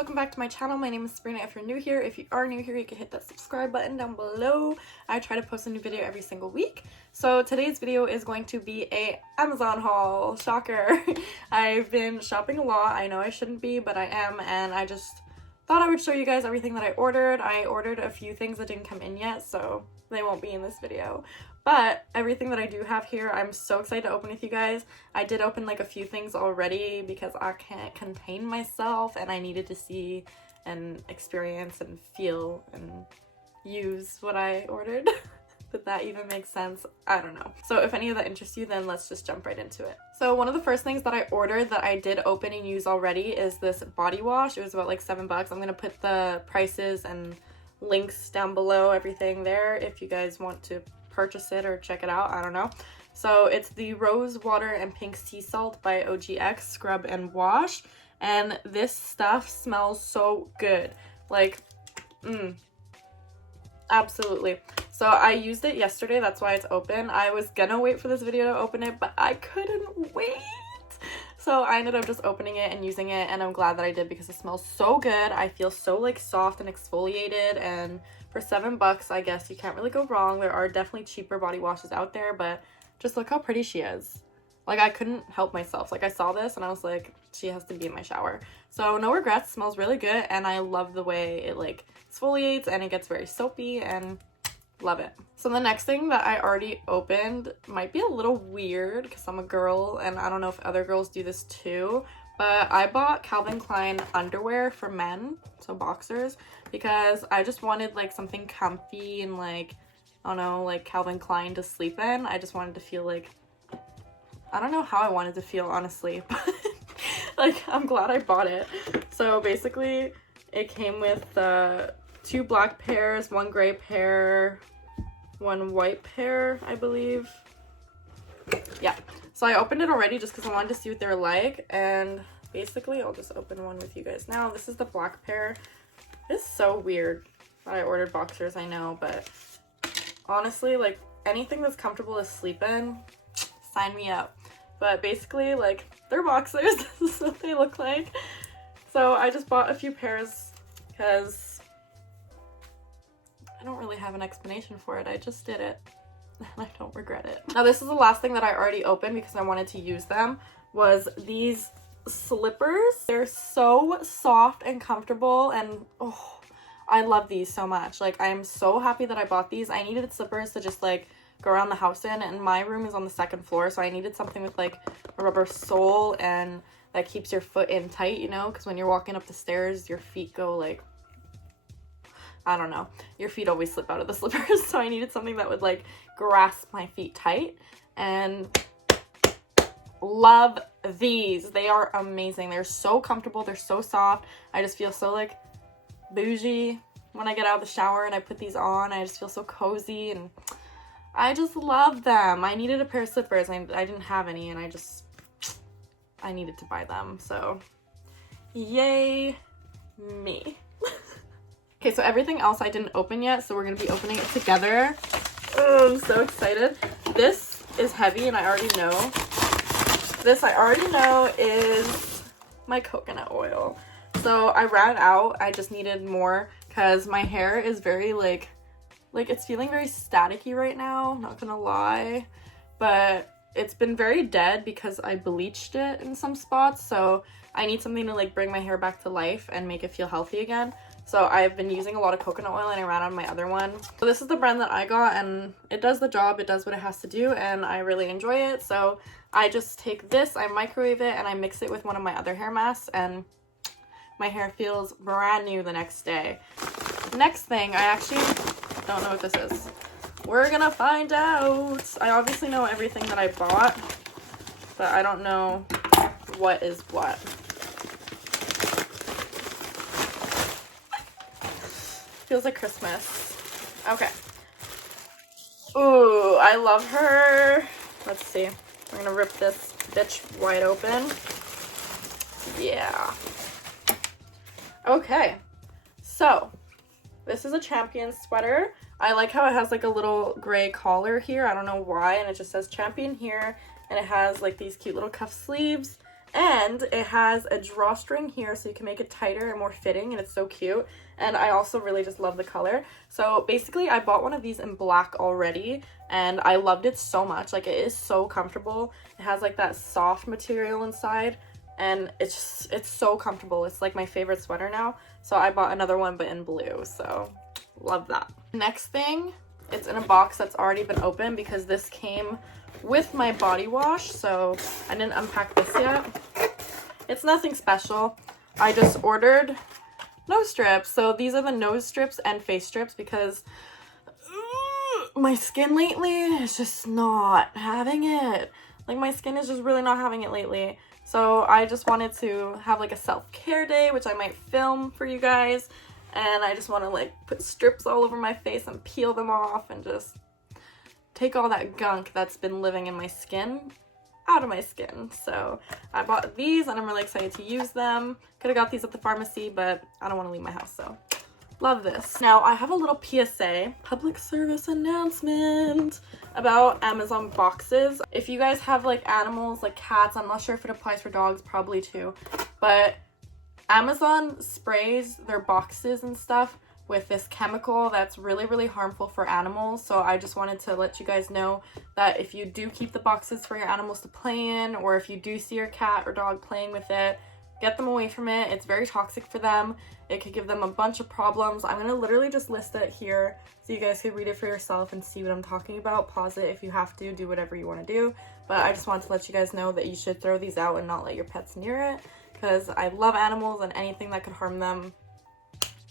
welcome back to my channel. My name is Sabrina. If you're new here, you can hit that subscribe button down below. I try to post a new video every single week. So today's video is going to be a Amazon haul. Shocker. I've been shopping a lot. I know I shouldn't be, but I am, and I just thought I would show you guys everything that I ordered. I ordered a few things that didn't come in yet, so they won't be in this video. But everything that I do have here, I'm so excited to open with you guys. I did open like a few things already because I can't contain myself and I needed to see and experience and feel and use what I ordered. If that even makes sense, I don't know. So if any of that interests you, then let's just jump right into it. So one of the first things that I ordered that I did open and use already is this body wash. It was about like $7. I'm gonna put the prices and links down below, everything there, if you guys want to purchase it or check it out. I don't know. So it's the Rose Water and Pink Sea Salt by OGX Scrub and Wash, and this stuff smells so good. Like, absolutely. So I used it yesterday, that's why it's open. I was gonna wait for this video to open it, but I couldn't wait. So I ended up just opening it and using it, and I'm glad that I did because it smells so good. I feel so like soft and exfoliated, and for $7, I guess you can't really go wrong. There are definitely cheaper body washes out there, but just look how pretty she is. Like, I couldn't help myself. Like, I saw this and I was like, she has to be in my shower. So no regrets, smells really good, and I love the way it like exfoliates and it gets very soapy, and love it. So the next thing that I already opened might be a little weird because I'm a girl and I don't know if other girls do this too, but I bought Calvin Klein underwear for men, so boxers, because I just wanted like something comfy and like, I don't know, like Calvin Klein to sleep in. I just wanted to feel like, I don't know how I wanted to feel honestly, but like I'm glad I bought it. So basically it came with 2 black pairs, 1 gray pair, 1 white pair, I believe. Yeah, so I opened it already just because I wanted to see what they're like, and basically I'll just open one with you guys now. This is the black pair. It's so weird that I ordered boxers, I know, but honestly, like anything that's comfortable to sleep in, sign me up. But basically, like, they're boxers. This is what they look like. So I just bought a few pairs because I don't really have an explanation for it. I just did it and I don't regret it. Now this is the last thing that I already opened because I wanted to use them, was these slippers. They're so soft and comfortable, and oh, I love these so much. Like, I am so happy that I bought these. I needed slippers to just like go around the house in, and my room is on the 2nd floor, so I needed something with like a rubber sole and that keeps your foot in tight, you know, because when you're walking up the stairs your feet go like, I don't know, your feet always slip out of the slippers. So I needed something that would like grasp my feet tight, and love these. They are amazing. They're so comfortable. They're so soft. I just feel so like bougie when I get out of the shower and I put these on. I just feel so cozy and I just love them. I needed a pair of slippers. I didn't have any, and I needed to buy them. So yay me. Okay, so everything else I didn't open yet, so we're going to be opening it together. Oh, I'm so excited. This is heavy, and I already know. This I already know is my coconut oil. So I ran out. I just needed more because my hair is very like it's feeling very staticky right now, not gonna lie. But it's been very dead because I bleached it in some spots, so I need something to like bring my hair back to life and make it feel healthy again. So I've been using a lot of coconut oil, and I ran out of my other one. So this is the brand that I got, and it does the job. It does what it has to do, and I really enjoy it. So I just take this, I microwave it, and I mix it with one of my other hair masks, and my hair feels brand new the next day. Next thing, I actually don't know what this is. We're gonna find out. I obviously know everything that I bought, but I don't know what is what. Feels like Christmas. Okay. Ooh, I love her. Let's see. We're gonna rip this bitch wide open. Yeah. Okay. So, this is a Champion sweater. I like how it has like a little gray collar here. I don't know why. And it just says Champion here. And it has like these cute little cuff sleeves. And it has a drawstring here so you can make it tighter and more fitting, and it's so cute. And I also really just love the color. So basically I bought one of these in black already and I loved it so much. Like, it is so comfortable. It has like that soft material inside and it's so comfortable. It's like my favorite sweater now. So I bought another one but in blue, so love that. Next thing, it's in a box that's already been opened because this came with my body wash, so I didn't unpack this yet. It's nothing special. I just ordered nose strips. So these are the nose strips and face strips because my skin lately is just not having it. Like, my skin is just really not having it lately. So I just wanted to have like a self-care day, which I might film for you guys. And I just want to like put strips all over my face and peel them off and just take all that gunk that's been living in my skin out of my skin. So I bought these and I'm really excited to use them. Could have got these at the pharmacy, but I don't want to leave my house, so love this. Now I have a little PSA, public service announcement, about Amazon boxes. If you guys have like animals, like cats, I'm not sure if it applies for dogs, probably too, but Amazon sprays their boxes and stuff with this chemical that's really, really harmful for animals. So I just wanted to let you guys know that if you do keep the boxes for your animals to play in, or if you do see your cat or dog playing with it, get them away from it. It's very toxic for them. It could give them a bunch of problems. I'm gonna literally just list it here so you guys can read it for yourself and see what I'm talking about. Pause it if you have to, do whatever you want to do. But I just wanted to let you guys know that you should throw these out and not let your pets near it, because I love animals and anything that could harm them,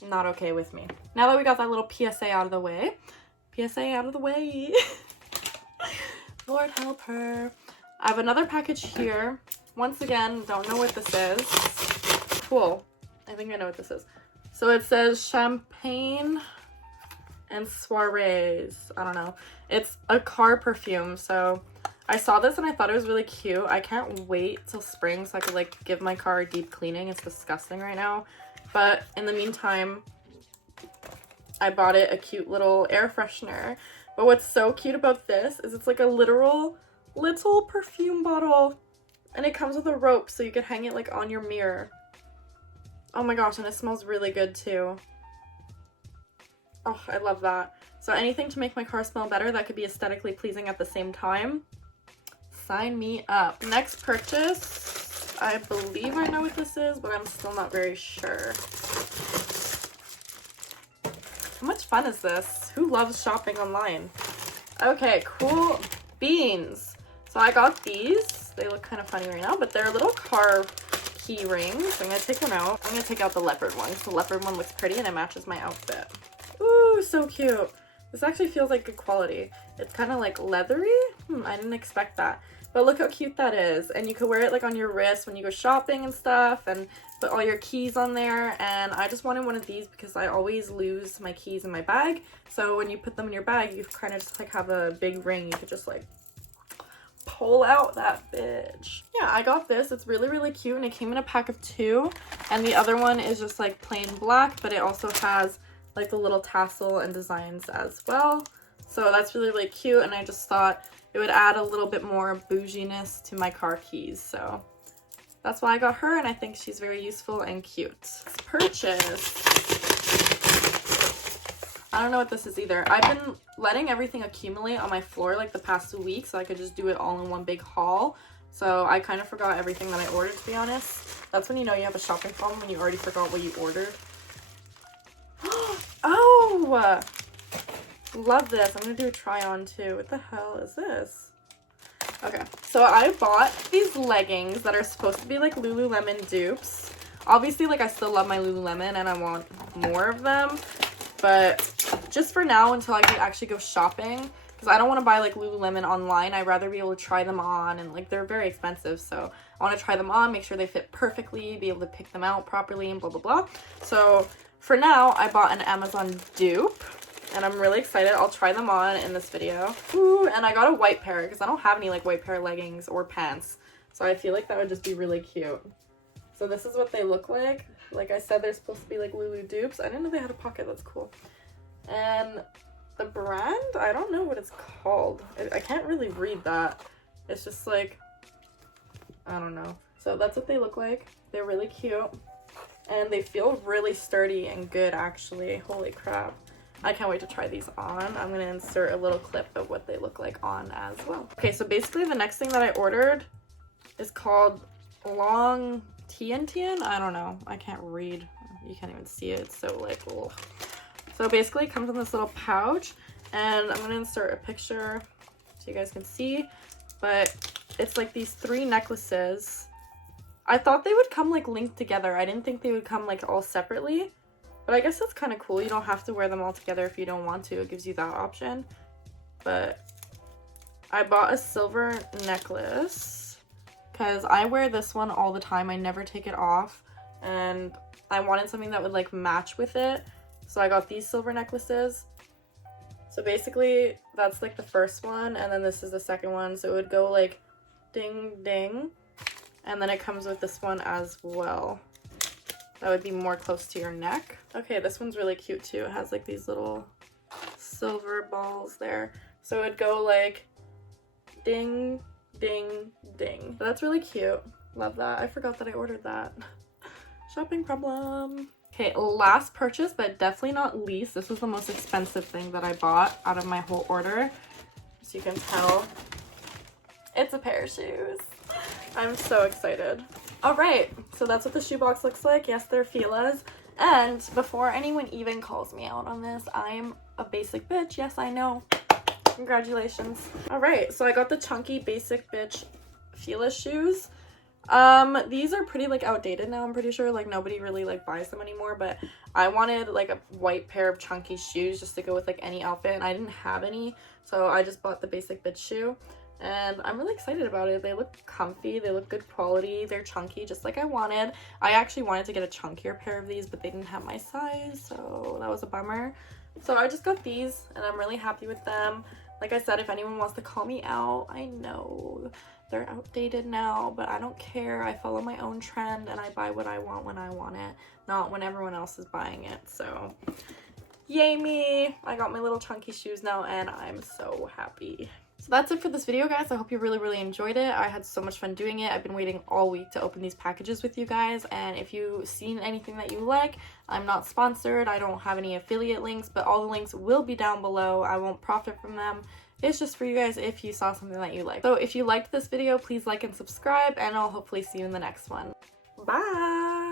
not okay with me. Now that we got that little PSA out of the way, Lord help her. I have another package here. Once again, don't know what this is. Cool. I think I know what this is. So it says champagne and soirees. I don't know. It's a car perfume. So I saw this and I thought it was really cute. I can't wait till spring so I could like give my car a deep cleaning. It's disgusting right now. But in the meantime, I bought it a cute little air freshener. But what's so cute about this is it's like a literal little perfume bottle. And it comes with a rope so you could hang it like on your mirror. Oh my gosh, and it smells really good too. Oh, I love that. So anything to make my car smell better that could be aesthetically pleasing at the same time, sign me up. Next purchase. I believe I know what this is, but I'm still not very sure. How much fun is this? Who loves shopping online? Okay, cool beans. So I got these. They look kind of funny right now, but they're little car key rings. I'm going to take them out. I'm going to take out the leopard one because the leopard one looks pretty and it matches my outfit. Ooh, so cute. This actually feels like good quality. It's kind of like leathery. I didn't expect that. But look how cute that is. And you could wear it like on your wrist when you go shopping and stuff and put all your keys on there. And I just wanted one of these because I always lose my keys in my bag. So when you put them in your bag, you kind of just like have a big ring. You could just like pull out that bitch. Yeah, I got this. It's really, really cute. And it came in a pack of 2. And the other one is just like plain black, but it also has like the little tassel and designs as well. So that's really, really cute. And I just thought it would add a little bit more bouginess to my car keys. So that's why I got her, and I think she's very useful and cute. Purchase. I don't know what this is either. I've been letting everything accumulate on my floor like the past 2 weeks so I could just do it all in one big haul. So I kind of forgot everything that I ordered, to be honest. That's when you know you have a shopping problem, when you already forgot what you ordered. Oh! Love this. I'm gonna do a try on too. What the hell is this? Okay, so I bought these leggings that are supposed to be like Lululemon dupes. Obviously, like, I still love my Lululemon and I want more of them, but just for now until I could actually go shopping, because I don't want to buy like Lululemon online. I'd rather be able to try them on, and like they're very expensive, so I want to try them on, make sure they fit perfectly, be able to pick them out properly and blah blah blah. So for now I bought an Amazon dupe and I'm really excited. I'll try them on in this video. Ooh, and I got a white pair because I don't have any like white pair leggings or pants, so I feel like that would just be really cute. So this is what they look like. Like I said, they're supposed to be like Lulu dupes. I didn't know they had a pocket. That's cool. And the brand, I don't know what it's called. I can't really read that. It's just like, I don't know. So that's what they look like. They're really cute. And they feel really sturdy and good, actually. Holy crap. I can't wait to try these on. I'm going to insert a little clip of what they look like on as well. Okay, so basically the next thing that I ordered is called Long Tian. I don't know. I can't read. You can't even see it. It's so like, ugh. So basically it comes in this little pouch. And I'm going to insert a picture so you guys can see. But it's like these 3 necklaces. I thought they would come like linked together. I didn't think they would come like all separately. But I guess that's kind of cool. You don't have to wear them all together if you don't want to. It gives you that option. But I bought a silver necklace because I wear this one all the time. I never take it off. And I wanted something that would like match with it. So I got these silver necklaces. So basically that's like the first one. And then this is the second one. So it would go like ding ding. And then it comes with this one as well. That would be more close to your neck. Okay, this one's really cute too. It has like these little silver balls there. So it would go like ding, ding, ding. That's really cute. Love that. I forgot that I ordered that. Shopping problem. Okay, last purchase, but definitely not least. This was the most expensive thing that I bought out of my whole order. As you can tell, it's a pair of shoes. I'm so excited. All right, so that's what the shoebox looks like. Yes, they're Fila's. And before anyone even calls me out on this, I'm a basic bitch. Yes, I know. Congratulations. All right, so I got the chunky basic bitch Fila shoes. These are pretty like outdated now, I'm pretty sure. Like nobody really like buys them anymore, but I wanted like a white pair of chunky shoes just to go with like any outfit, and I didn't have any, so I just bought the basic bitch shoe. And I'm really excited about it. They look comfy, they look good quality, they're chunky just like I wanted. I actually wanted to get a chunkier pair of these, but they didn't have my size, so that was a bummer. So I just got these and I'm really happy with them. Like I said, if anyone wants to call me out, I know they're outdated now, but I don't care. I follow my own trend and I buy what I want when I want it, not when everyone else is buying it. So yay me! I got my little chunky shoes now and I'm so happy. So that's it for this video, guys. I hope you really enjoyed it. I had so much fun doing it. I've been waiting all week to open these packages with you guys, and if you've seen anything that you like, I'm not sponsored. I don't have any affiliate links, but all the links will be down below. I won't profit from them. It's just for you guys if you saw something that you like. So if you liked this video, please like and subscribe, and I'll hopefully see you in the next one. Bye!